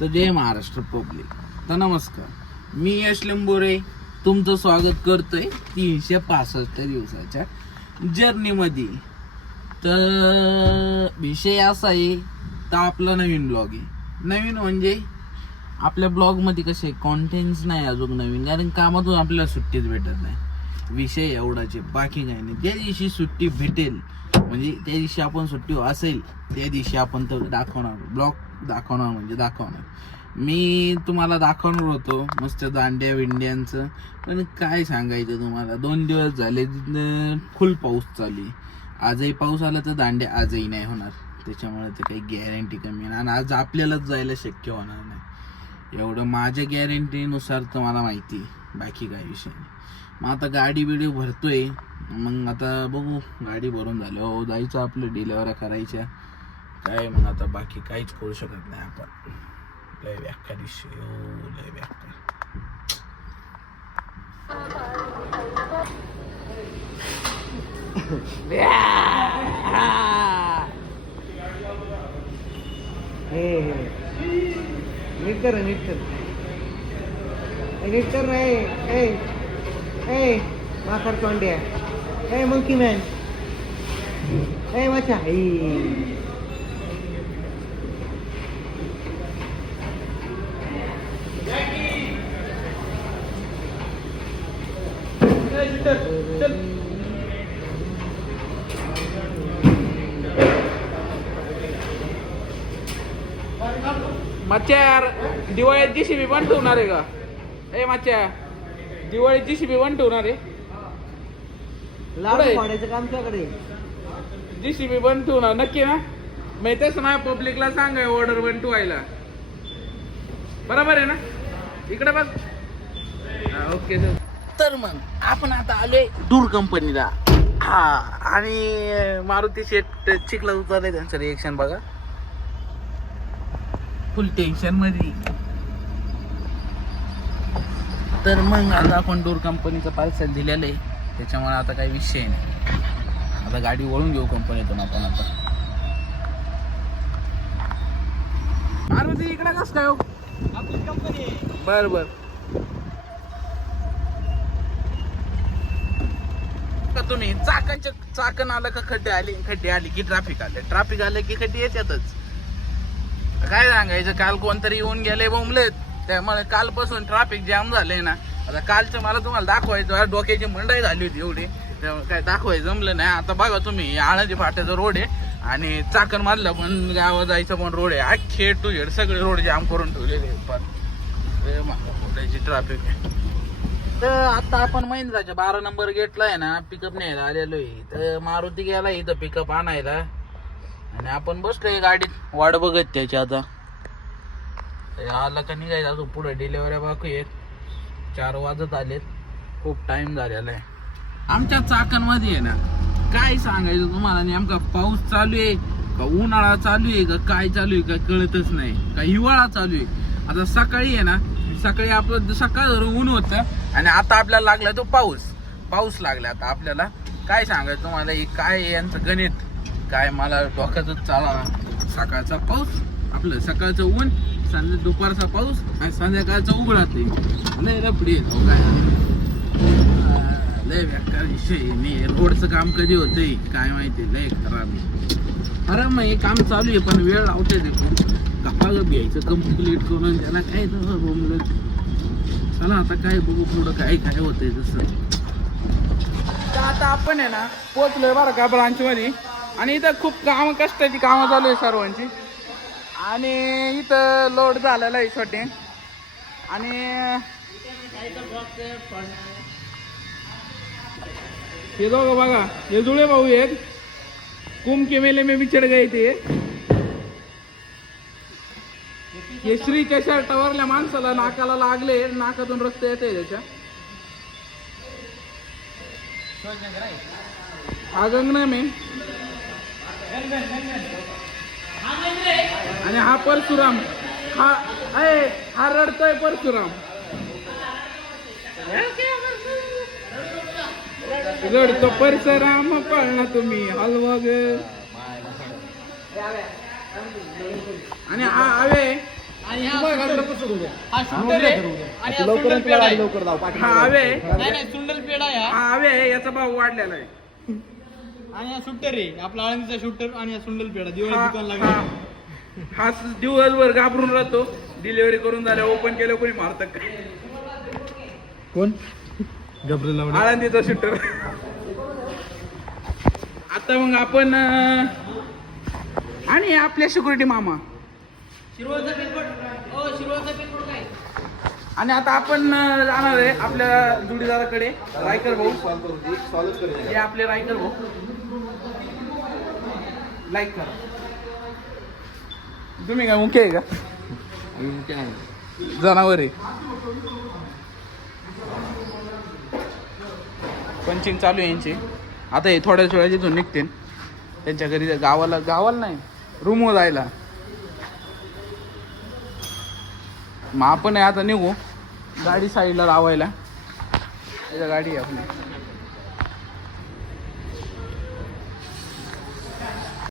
तर जय महाराष्ट्र पब्लिक. तर नमस्कार, मी यश लिंबोरे तुमचं स्वागत करतोय 365 दिवसाच्या जर्नीमध्ये. तर विषय असा आहे, तर आपला नवीन ब्लॉग आहे. नवीन म्हणजे आपल्या ब्लॉगमध्ये कसे कॉन्टेंट्स नाही अजून नवीन, कारण कामातून आपल्याला सुट्टीच भेटत नाही. विषय एवढाच आहे, बाकी काही नाही. ज्या दिवशी सुट्टी भेटेल म्हणजे त्या दिवशी आपण सुट्टी असेल त्या दिवशी आपण तर दाखवणार, ब्लॉग दाखवणार म्हणजे दाखवणार. मी तुम्हाला दाखवणार होतो मस्त दांड्या विंड्यांचं, पण काय सांगायचं तुम्हाला, 2 दिवस झाले फुल पाऊस चालू आहे. आजही पाऊस आला तर दांड्या आजही नाही होणार, त्याच्यामुळे ते काही गॅरंटी कमी आहे. आणि आज आपल्यालाच जायला शक्य होणार नाही, एवढं माझ्या गॅरंटीनुसार तर मला माहिती आहे. बाकी काय विषय नाही. मग आता गाडी बिडी भरतोय, मग आता बघू गाडी भरून झालं हो जायचं आपलं, डिलेवऱ्या करायच्या काय. मग आता बाकी काहीच करू शकत नाही आपण. लय व्याख्या दिवशी लय व्याख्या. नीट कर रे. माकड तोंड्या, मंकी मॅन, मच्छा. मच्छ्यार दिवाळीत जीसीबी बंद ठेवणार आहे का? मच्छ्या दिवाळीत जीसीबी बंद ठेवणार आहे. लाडू फोडायचं काम तुझ्याकडे. जीसीबी बंद ठेवणार नक्की ना? मग तसं नाही, पब्लिकला सांगाय ऑर्डर बंद ठेवायला. बरोबर आहे ना? इकडे बघ. ओके. तर मग आपण आता आलोय दूर कंपनीला. हा, आणि मारुती शेट चिखला उतरले, त्यांचं रिएक्शन बघा, फुल टेन्शन मध्ये. तर मग आता आपण डोर कंपनीचं पार्सल दिलेलं आहे, त्याच्यामुळे आता काही विषय नाही. आता गाडी वळून घेऊ कंपनीतून आपण. आता मारुती इकडे कसं काय हो? बर बर. तुम्ही चाकण आलं का खड्डे आले की ट्रॅफिक आले की खड्डे येतातच. काय सांगायचं, काल कोणतरी येऊन गेले बोंबलेत, त्यामुळे कालपासून ट्रॅफिक जाम झालंय ना. आता कालचं मला तुम्हाला दाखवायचं, डोक्याची मंडाई झाली होती एवढी, त्यामुळे काय दाखवायचं जमलं नाही. आता बघा तुम्ही, आळंदी फाट्याचा रोड आहे आणि चाकण मधला पण गावात जायचं पण रोड आहे. अख्खे टू झेड सगळे रोड जाम करून ठेवलेले ट्रॅफिक आहे. तर आता आपण महिंद्राच्या 12 नंबर गेटला आहे ना, पिकअप न्यायला आलेलो आहे. तर मारुती गेला इथं पिकअप आणायला, आणि आपण बसलोय गाडीत वाट बघत त्याची. आता आला का निघायचं, अजून पुढे डिलेवऱ्या बाकी आहेत. 4 वाजत आलेत, खूप टाइम झालेला आहे. आमच्या चाकणमध्ये आहे ना, काय सांगायचं तुम्हाला, नेमका पाऊस चालू आहे का उन्हाळा चालू आहे का काय चालू आहे का कळतच नाही, का हिवाळा चालू आहे. आता सकाळी आहे ना, सकाळी आपलं सकाळ ऊन होतं आणि आता आपल्याला लागला तो पाऊस लागला. आता आपल्याला काय सांगायचं तुम्हाला, हे काय यांचं गणित काय, मला डोक्यातच चाला. सकाळचा पाऊस, आपलं सकाळचं ऊन, दुपारचा पाऊस आणि संध्याकाळचा उघडात लय रपडी येतो. काय लय बेकार विषय नाही. रोडचं काम कधी होतंय काय माहिती, लय खराब. मग हे काम चालू आहे पण वेळ लावते ते गप्पा घ्यायचं कम्प्लीट करून त्याला काय बोंबलं. चला आता काय बघू पुढं काय होतंय तसं. तर आता आपण आहे ना पोचलोय बरं का ब्रांच मध्ये, आणि इथं खूप कष्टाची कामं चालू आहे सर्वांची. आणि इथं लोड झालेला आहे छोटे, आणि हे दोघं बघा, हे जुळे भाऊ आहेत. कुंभ के मेले में बिछड़ गए थे. हे श्रीच्या शर्टावरल्या माणसाला नाकाला लागले, नाकातून रस्ते येते त्याच्या. हा गंगना में, आणि हा परशुराम. हा रडतोय परशुराम. रडतो परशुराम पळणा तुम्ही हलवा ग. आणि हा हवे आणि हा बघा करू द्या हा शूटर आहे आणि हा लवकर सुंडल पेढा आहे. लवकर जाऊ हा हवे आहे. नाही नाही सुंडल पेढा आहे हा. हा हवे आहे, याचा भाव वाढलेला आहे. आणि हा शूटर आहे आपला आळंदीचा शूटर आणि हा सुंडल पेढा दिवाळी हा दुकान लागला हा दिवसभर घाबरून राहतो. डिलिव्हरी करून झाल्या ओपन केलं कोणी मारतं काय. कोण घबरेला आळंदीचा शूटर. आता मग आपण आणि आपल्या सिक्युरिटी मामा शिरवळचा पिनकोड ओ शिरवळचा पिनकोड काय आणि आता आपण जाणार आहे आपल्या जोडीदाराकडे रायकर भाऊ. हे आपले रायकर भाऊ. लाईक करा. तुम्ही काय मुख्य आहे का? जनावर आहे. पंचिंग चालू आहे यांची. आता हे थोड्या वेळा तिथून निघते त्यांच्या घरी गावाला नाही रूमवर जायला. मग आपण आता निघू गाडी साईडला लावायला. गाडी आहे आपली.